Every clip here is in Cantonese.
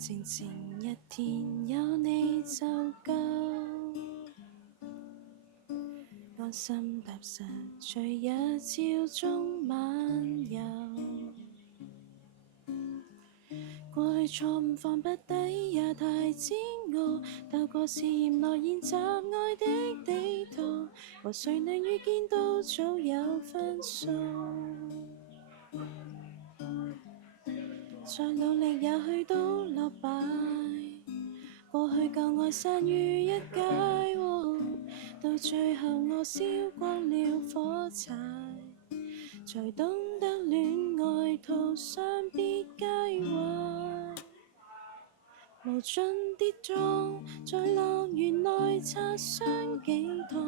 靜靜一天有你就夠，安心踏實隨日朝中漫遊。過去錯誤放不低也太煎熬，透過試驗來研習愛的地圖，和誰能遇見都早有分數。再努力也許都落敗，過去舊愛散如一解，到最後我燒光了火柴，才懂得戀愛途上別介懷。無盡跌撞，在樂園內擦傷幾多，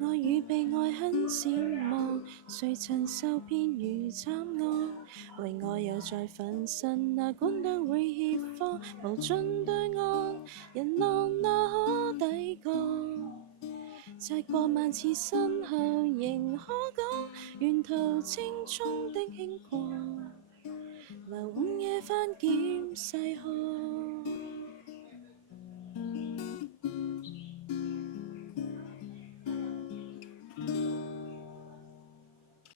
愛與被愛很閃望，誰曾受騙如慘案，為我又再分身，哪管都會怯慌。無盡對岸，人浪哪可抵抗？擦過萬次身後，仍可講沿途青蔥的輕狂，留午夜翻檢細看。